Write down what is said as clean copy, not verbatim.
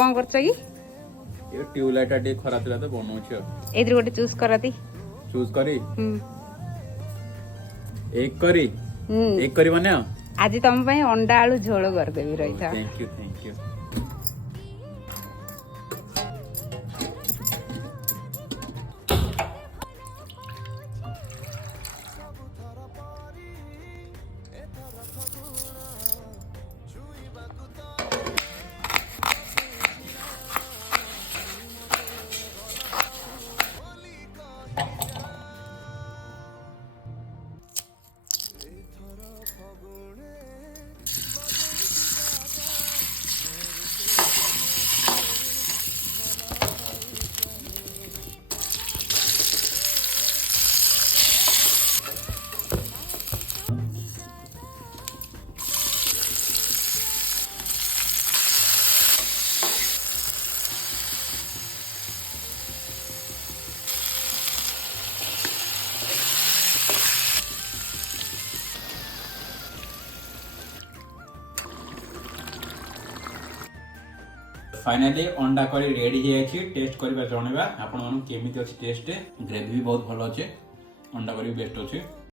कौन करछ की ये ट्यूबलाइट आटे खराब थिला तो बनौ छ एतिर गोटे चूज करती चूज करी एक करी बने आज तुम पे अंडा आलू झोल कर देबी रही था थैंक यू फाइनली अंडा करी रेडी है टेस्ट करबा जणेबा आपण मानु केमिति अछि टेस्ट ग्रेवी भी बहुत भलो अछि अंडा करी बेस्ट अछि।